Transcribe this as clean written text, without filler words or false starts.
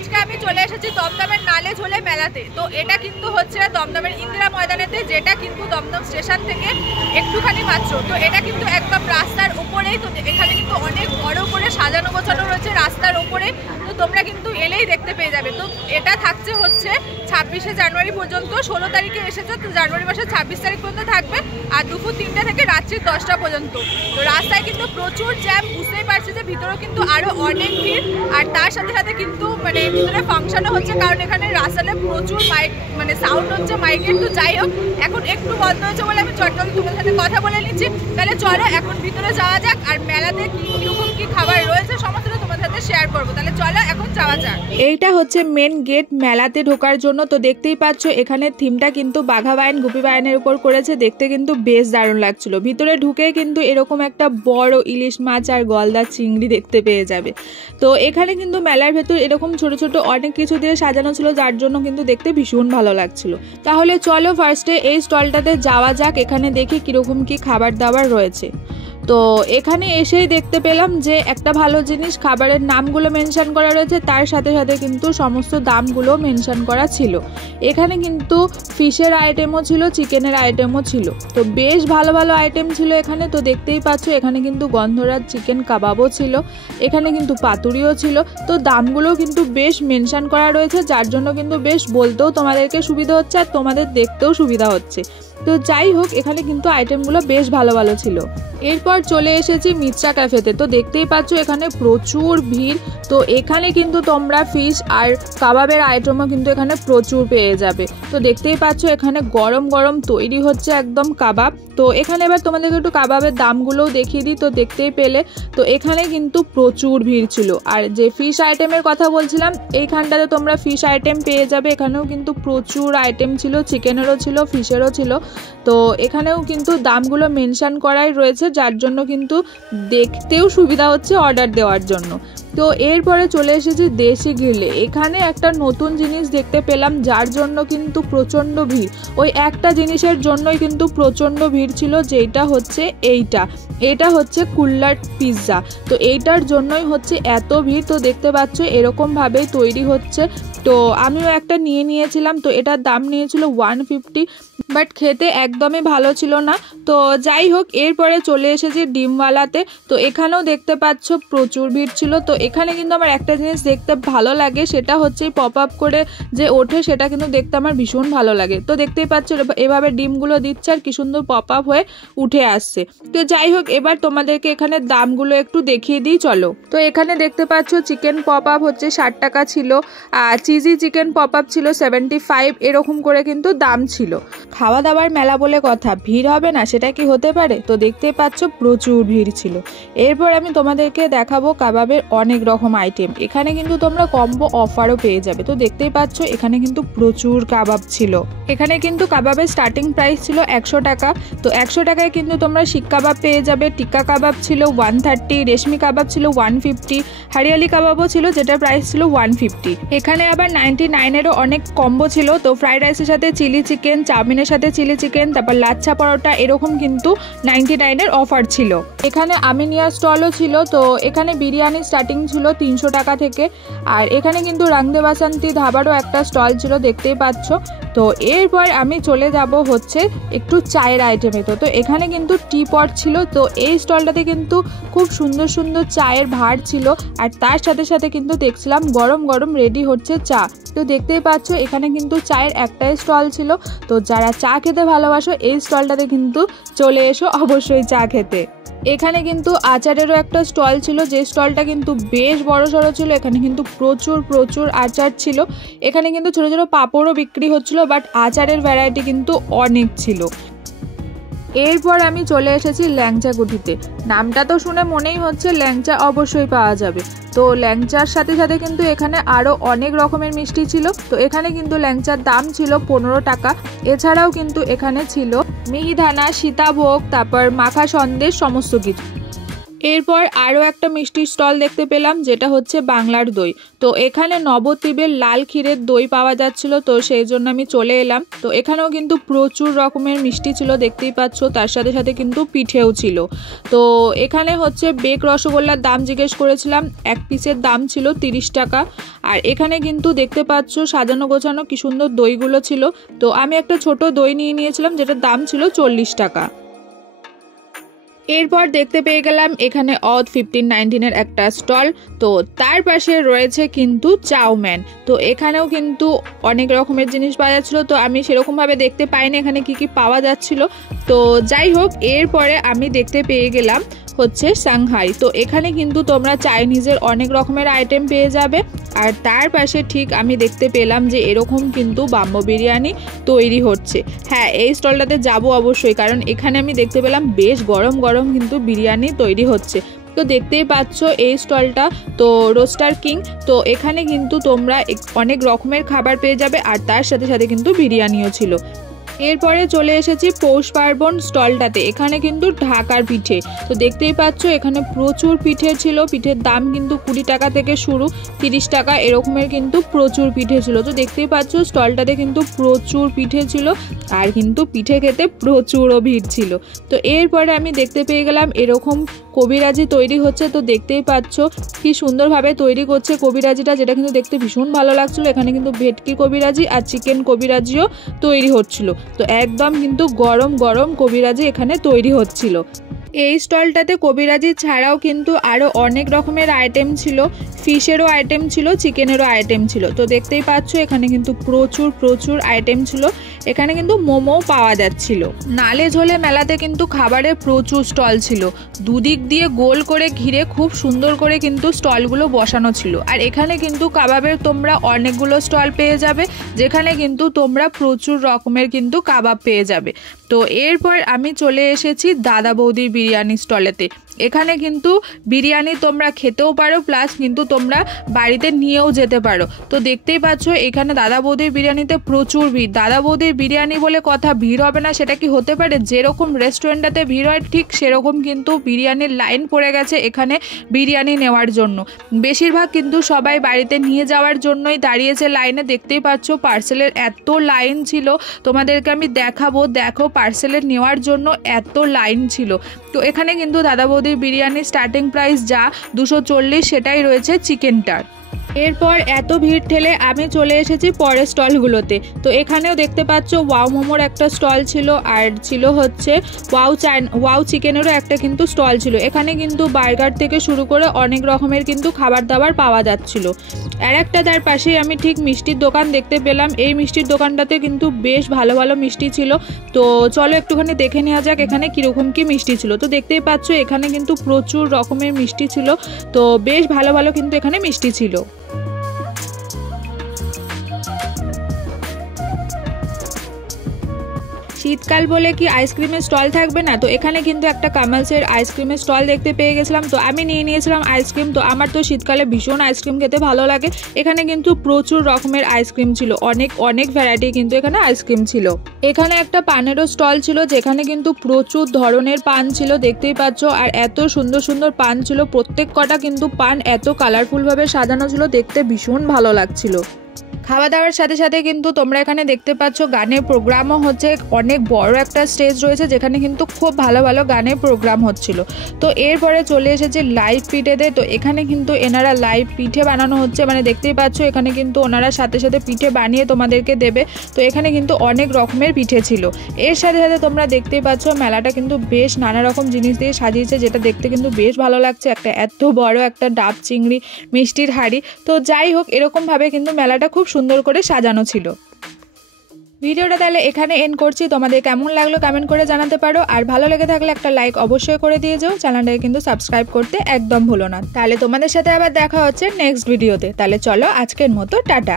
আজকে আমি চলে এসেছি দমদমের নালে ঝোলে মেলাতে। তো এটা কিন্তু হচ্ছে দমদমের ইন্দিরা ময়দানেতে, যেটা কিন্তু দমদম স্টেশন থেকে একটুখানি মাত্র। তো এটা কিন্তু একদম রাস্তার উপরেই। তো এখানে কিন্তু অনেক বড় করে সাজানো গোছানো রয়েছে রাস্তার উপরে। তো তোমরা কিন্তু এলেই দেখতে পেয়ে যাবে। তো এটা থাকছে হচ্ছে 26শে জানুয়ারি পর্যন্ত। 16 তারিখে এসেছে, তো জানুয়ারি মাসের 26 তারিখ পর্যন্ত থাকবে, আর দুপুর 3টা থেকে রাত্রি 10টা পর্যন্ত। তো রাস্তায় কিন্তু প্রচুর জ্যাম, বুঝতেই পারছি যে ভিতরেও কিন্তু আরো অনেক ভিড়। আর তার সাথে সাথে কিন্তু মানে ভিতরে ফাংশনও হচ্ছে, কারণ এখানে রাস্তায় প্রচুর মাইক মানে সাউন্ড হচ্ছে মাইকের। তো যাই হোক, এখন একটু বন্ধ হয়েছে বলে আমি চটজল তোমাদের সাথে কথা বলে নিচ্ছি। তাহলে চলো এখন ভিতরে যাওয়া যাক, আর মেলাতে কিরকম কি খাবার রয়েছে সমস্তটা তোমাদের সাথে শেয়ার করবো। তাহলে চলো এখন যাওয়া যাক। এইটা হচ্ছে মেন গেট মেলাতে ঢোকার জন্য। তো দেখতেই পাচ্ছ এখানে থিমটা কিন্তু বাঘা বায়ন গুপি বায়নের উপর করেছে, দেখতে কিন্তু বেশ দারুণ লাগছিল। ভিতরে ঢুকে কিন্তু এরকম একটা বড় ইলিশ মাছ আর গলদা চিংড়ি দেখতে পেয়ে যাবে। তো এখানে কিন্তু মেলার ভেতর এরকম ছোট ছোট অনেক কিছু দিয়ে সাজানো ছিল, যার জন্য কিন্তু দেখতে ভীষণ ভালো লাগছিল। তাহলে চলো ফার্স্টে এই স্টলটাতে যাওয়া যাক, এখানে দেখি কিরকম কি খাবার দাবার রয়েছে। তো এখানে এসেই দেখতে পেলাম যে একটা ভালো জিনিস, খাবারের নামগুলো মেনশন করা রয়েছে, তার সাথে সাথে কিন্তু সমস্ত দামগুলো মেনশন করা ছিল। এখানে কিন্তু ফিশের আইটেমও ছিল, চিকেনের আইটেমও ছিল। তো বেশ ভালো ভালো আইটেম ছিল এখানে। তো দেখতেই পাচ্ছ এখানে কিন্তু গন্ধরাজ চিকেন কাবাবও ছিল, এখানে কিন্তু পাতুরিও ছিল। তো দামগুলো কিন্তু বেশ মেনশন করা রয়েছে, যার জন্য কিন্তু বেশ বলতেও তোমাদেরকে সুবিধা হচ্ছে আর তোমাদের দেখতেও সুবিধা হচ্ছে। তো যাই হোক, এখানে কিন্তু আইটেমগুলো বেশ ভালো ভালো ছিল। এরপর চলে এসেছি মিত্রা ক্যাফেতে। তো দেখতেই পাচ্ছ এখানে প্রচুর ভিড়। তো এখানে কিন্তু তোমরা ফিশ আর কাবাবের আইটেমও কিন্তু এখানে প্রচুর পেয়ে যাবে। তো দেখতেই পাচ্ছ এখানে গরম গরম তৈরি হচ্ছে একদম কাবাব। তো এখানে এবার তোমাদেরকে একটু কাবাবের দামগুলোও দেখিয়ে দিই। তো দেখতেই পেলে তো এখানে কিন্তু প্রচুর ভিড় ছিল। আর যে ফিশ আইটেমের কথা বলছিলাম, এইখানটাতে তোমরা ফিশ আইটেম পেয়ে যাবে। এখানেও কিন্তু প্রচুর আইটেম ছিল, চিকেনেরও ছিল, ফিশেরও ছিল। তো এখানেও কিন্তু দামগুলো মেনশন করাই রয়েছে, যার জন্য কিন্তু দেখতেও সুবিধা হচ্ছে অর্ডার দেওয়ার জন্য। তো এরপরে চলে এসেছি দেশি গ্রিলে। এখানে একটা নতুন জিনিস দেখতে পেলাম, যার জন্য কিন্তু প্রচণ্ড ভিড়। ওই একটা জিনিসের জন্যই কিন্তু প্রচণ্ড ভিড় ছিল, যেটা হচ্ছে এটা হচ্ছে কুল্লার পিৎজা। তো এইটার জন্যই হচ্ছে এত ভিড়। তো দেখতে পাচ্ছ এরকমভাবেই তৈরি হচ্ছে। তো আমিও একটা নিয়েছিলাম। তো এটার দাম নিয়েছিল 150, বাট খেতে একদমই ভালো ছিল না। তো যাই হোক, এরপরে চলে এসেছি ডিমওয়ালাতে। তো এখানেও দেখতে পাচ্ছ প্রচুর ভিড় ছিল। তো এখানে কিন্তু আমার একটা জিনিস দেখতে ভালো লাগে, সেটা হচ্ছে পপ আপ করে যে ওঠে, সেটা কিন্তু দেখতে আমার ভীষণ ভালো লাগে। তো দেখতেই পাচ্ছ এভাবে ডিমগুলো দিচ্ছে আর কি সুন্দর পপ আপ হয়ে উঠে আসছে। তো যাই হোক, এবার তোমাদেরকে এখানে দামগুলো একটু দেখিয়ে দিই চলো। তো এখানে দেখতে পাচ্ছ চিকেন পপ আপ হচ্ছে 60 টাকা ছিল, আর চিজি চিকেন পপ আপ ছিল 75, এরকম করে কিন্তু দাম ছিল। খাওয়া দাওয়ার মেলা বলে কথা, ভিড় হবে না সেটা কি হতে পারে? তো দেখতেই পাচ্ছ প্রচুর ভিড় ছিল। এরপর আমি তোমাদেরকে দেখাবো কাবাবের অনেক রকম আইটেম। এখানে কিন্তু তোমরা কম্বো অফারও পেয়ে যাবে। তো দেখতেই পাচ্ছ এখানে কিন্তু প্রচুর কাবাব ছিল। এখানে কিন্তু কাবাবের স্টার্টিং প্রাইস ছিল 100 টাকা। তো 100 টাকায় কিন্তু তোমরা শিক কাবাব পেয়ে যাবে, টিক্কা কাবাব ছিল 130, রেশমি কাবাব ছিল 150, হরিয়ালি কাবাবও ছিল যেটার প্রাইস ছিল 150। এখানে আবার 99-এরও অনেক কম্বো ছিল। তো ফ্রাইড রাইসের সাথে চিলি চিকেন, চাউমিনের সাথে চিলি চিকেন, তারপর লাচ্ছা পরোটা, এরকম কিন্তু 99-এর অফার ছিল। এখানে আমিনিয়া স্টলও ছিল। তো এখানে বিরিয়ানি স্টার্টিং ছিল 300 টাকা থেকে। আর এখানে কিন্তু রাংদে বাসান্তি ধাবারও একটা স্টল ছিল, দেখতেই পাচ্ছ। তো এরপর আমি চলে যাব হচ্ছে একটু চায়ের আইটেমে। তো এখানে কিন্তু টি পট ছিল। তো এই স্টলটাতে কিন্তু খুব সুন্দর সুন্দর চায়ের ভাঁড় ছিল, আর তার সাথে সাথে কিন্তু দেখছিলাম গরম গরম রেডি হচ্ছে চা। তো দেখতেই পাচ্ছ এখানে কিন্তু চায়ের একটাই স্টল ছিল। তো যারা চা খেতে ভালোবাসো এই স্টলটাতে কিন্তু চলে এসো অবশ্যই চা খেতে। এখানে কিন্তু আচারেরও একটা স্টল ছিল, যে স্টলটা কিন্তু বেশ বড় সড়ো ছিল। এখানে কিন্তু প্রচুর আচার ছিল। এখানে কিন্তু ছোট ছোট পাঁপড়ও বিক্রি হচ্ছিল, বাট আচারের ভ্যারাইটি কিন্তু অনেক ছিল। এরপর আমি চলে এসেছি ল্যাংচা গুটিতে। নামটা তো শুনে মনেই হচ্ছে ল্যাংচা অবশ্যই পাওয়া যাবে। তো ল্যাংচার সাথে সাথে কিন্তু এখানে আরও অনেক রকমের মিষ্টি ছিল। তো এখানে কিন্তু ল্যাংচার দাম ছিল 15 টাকা। এছাড়াও কিন্তু এখানে ছিল মিহিদানা, সীতাভোগ, তারপর মাখা সন্দেশ, সমস্ত কিছু। এরপর আরও একটা মিষ্টির স্টল দেখতে পেলাম, যেটা হচ্ছে বাংলার দই। তো এখানে নবদ্বীপের লাল ক্ষীরের দই পাওয়া যাচ্ছিল, তো সেই জন্য আমি চলে এলাম। তো এখানেও কিন্তু প্রচুর রকমের মিষ্টি ছিল, দেখতেই পাচ্ছ, তার সাথে সাথে কিন্তু পিঠেও ছিল। তো এখানে হচ্ছে বেক রসগোল্লার দাম জিজ্ঞেস করেছিলাম, এক পিসের দাম ছিল 30 টাকা। আর এখানে কিন্তু দেখতে পাচ্ছ সাজানো গোছানো কি সুন্দর দইগুলো ছিল। তো আমি একটা ছোট দই নিয়ে নিয়েছিলাম, যেটার দাম ছিল 40 টাকা। এরপর দেখতে পেয়ে গেলাম এখানে অদ 1519-এর একটা স্টল। তো তার পাশে রয়েছে কিন্তু চাউম্যান। তো এখানেও কিন্তু অনেক রকমের জিনিস পাওয়া যাচ্ছিল, তো আমি সেরকমভাবে দেখতে পাইনি এখানে কি কি পাওয়া যাচ্ছিল। তো যাই হোক, এরপরে আমি দেখতে পেয়ে গেলাম হচ্ছে সাংহাই। তো এখানে কিন্তু তোমরা চাইনিজের অনেক রকমের আইটেম পেয়ে যাবে। আর তার পাশে ঠিক আমি দেখতে পেলাম যে এরকম কিন্তু বাম্বো বিরিয়ানি তৈরি হচ্ছে। হ্যাঁ, এই স্টলটাতে যাব অবশ্যই, কারণ এখানে আমি দেখতে পেলাম বেশ গরম গরম কিন্তু বিরিয়ানি তৈরি হচ্ছে। তো দেখতেই পাচ্ছ এই স্টলটা, তো রোস্টার কিং। তো এখানে কিন্তু তোমরা অনেক রকমের খাবার পেয়ে যাবে, আর তার সাথে সাথে কিন্তু বিরিয়ানিও ছিল। এরপরে চলে এসেছি পৌষ পার্বণ স্টলটাতে। এখানে কিন্তু ঢাকার পিঠে। তো দেখতেই পাচ্ছ এখানে প্রচুর পিঠে ছিল। পিঠের দাম কিন্তু 20 টাকা থেকে শুরু, 30 টাকা এরকমের কিন্তু প্রচুর পিঠে ছিল। তো দেখতেই পাচ্ছ স্টলটাতে কিন্তু প্রচুর পিঠে ছিল, আর কিন্তু পিঠে খেতে প্রচুরও ভিড় ছিল। তো এরপরে আমি দেখতে পেয়ে গেলাম এরকম কবিরাজি তৈরি হচ্ছে। তো দেখতেই পাচ্ছ কি সুন্দরভাবে তৈরি করছে কবিরাজিটা, যেটা কিন্তু দেখতে ভীষণ ভালো লাগছিল। এখানে কিন্তু ভেটকি কবিরাজি আর চিকেন কবিরাজিও তৈরি হচ্ছিল। তো একদম কিন্তু গরম গরম কবিরাজি এখানে তৈরি হচ্ছিল। এই স্টলটাতে কবিরাজি ছাড়াও কিন্তু আরও অনেক রকমের আইটেম ছিল, ফিশেরও আইটেম ছিল, চিকেনেরও আইটেম ছিল। তো দেখতেই পাচ্ছ এখানে কিন্তু প্রচুর প্রচুর আইটেম ছিল। এখানে কিন্তু মোমো পাওয়া যাচ্ছিল। নালে ঝোলে মেলাতে কিন্তু খাবারের প্রচুর স্টল ছিল, দুদিক দিয়ে গোল করে ঘিরে খুব সুন্দর করে কিন্তু স্টলগুলো বসানো ছিল। আর এখানে কিন্তু কাবাবের তোমরা অনেকগুলো স্টল পেয়ে যাবে, যেখানে কিন্তু তোমরা প্রচুর রকমের কিন্তু কাবাব পেয়ে যাবে। তো এরপর আমি চলে এসেছি দাদা বৌদির বিরিয়ানি স্টলেতে। এখানে কিন্তু বিরিয়ানি তোমরা খেতেও পারো, প্লাস কিন্তু তোমরা বাড়িতে নিয়েও যেতে পারো। তো দেখতেই পাচ্ছ এখানে দাদা বৌদির বিরিয়ানিতে প্রচুর ভিড়। দাদা বৌদির বিরিয়ানি বলে কথা, ভিড় হবে না সেটা কি হতে পারে? যেরকম রেস্টুরেন্টটাতে ভিড় হয় ঠিক সেরকম কিন্তু বিরিয়ানির লাইন পড়ে গেছে এখানে বিরিয়ানি নেওয়ার জন্য। বেশিরভাগ কিন্তু সবাই বাড়িতে নিয়ে যাওয়ার জন্যই দাঁড়িয়েছে লাইনে। দেখতেই পাচ্ছ পার্সেলের এত লাইন ছিল, তোমাদেরকে আমি দেখাবো। দেখো, পার্সেলের নেওয়ার জন্য এত লাইন ছিল। তো এখানে কিন্তু দাদা বৌদির বিরিয়ানি স্টার্টিং প্রাইস যা 240, সেটাই রয়েছে চিকেনটার। এরপর এত ভিড় ঠেলে আমি চলে এসেছি পরের স্টলগুলোতে। তো এখানেও দেখতে পাচ্ছ ওয়াও মোমোর একটা স্টল ছিল, আর ছিল হচ্ছে ওয়াও চিকেনেরও একটা কিন্তু স্টল ছিল। এখানে কিন্তু বার্গার থেকে শুরু করে অনেক রকমের কিন্তু খাবার দাবার পাওয়া যাচ্ছিল। আর একটা তার পাশেই আমি ঠিক মিষ্টির দোকান দেখতে পেলাম। এই মিষ্টির দোকানটাতে কিন্তু বেশ ভালো ভালো মিষ্টি ছিল। তো চলো একটুখানি দেখে নেওয়া যাক এখানে কীরকম কী মিষ্টি ছিল। তো দেখতেই পাচ্ছ এখানে কিন্তু প্রচুর রকমের মিষ্টি ছিল, তো বেশ ভালো ভালো কিন্তু এখানে মিষ্টি ছিল। শীতকাল বলে কি আইসক্রিমের স্টল থাকবে না? তো এখানে কিন্তু একটা কামালসের আইসক্রিমের স্টল দেখতে পেয়ে গেছিলাম। তো আমি নিয়ে নিয়েছিলাম আইসক্রিম। তো আমার তো শীতকালে ভীষণ আইসক্রিম খেতে ভালো লাগে। এখানে কিন্তু প্রচুর রকমের আইসক্রিম ছিল, অনেক অনেক ভ্যারাইটি কিন্তু এখানে আইসক্রিম ছিল। এখানে একটা পানেরও স্টল ছিল, যেখানে কিন্তু প্রচুর ধরনের পান ছিল, দেখতেই পাচ্ছ। আর এত সুন্দর সুন্দর পান ছিল, প্রত্যেক কটা কিন্তু পান এত কালারফুলভাবে সাজানো ছিল, দেখতে ভীষণ ভালো লাগছিল। খাওয়া দাওয়ার সাথে সাথে কিন্তু তোমরা এখানে দেখতে পাচ্ছ গানের প্রোগ্রামও হচ্ছে। অনেক বড় একটা স্টেজ রয়েছে, যেখানে কিন্তু খুব ভালো ভালো গানের প্রোগ্রাম হচ্ছিল। তো এরপরে চলে এসেছে লাইভ পিঠেতে। তো এখানে কিন্তু এনারা লাইভ পিঠে বানানো হচ্ছে, মানে দেখতেই পাচ্ছ এখানে কিন্তু ওনারা সাথে সাথে পিঠে বানিয়ে তোমাদেরকে দেবে। তো এখানে কিন্তু অনেক রকমের পিঠে ছিল। এর সাথে সাথে তোমরা দেখতেই পাচ্ছ মেলাটা কিন্তু বেশ নানা রকম জিনিস দিয়ে সাজিয়েছে, যেটা দেখতে কিন্তু বেশ ভালো লাগছে। একটা এত বড় একটা ডাব চিংড়ি মিষ্টির হাঁড়ি। তো যাই হোক, এরকমভাবে কিন্তু মেলাটা খুব সুন্দর করে সাজানো ছিল। ভিডিওটা তাহলে এখানে এন্ড করছি। তোমাদের কেমন লাগলো কমেন্ট করে জানাতে পারো, আর ভালো লেগে থাকলে একটা লাইক অবশ্যই করে দিয়ে যাও। চ্যানেলটাকে কিন্তু সাবস্ক্রাইব করতে একদম ভুলো না। তাহলে তোমাদের সাথে আবার দেখা হচ্ছে নেক্সট ভিডিওতে। তাহলে চলো আজকের মতো টাটা।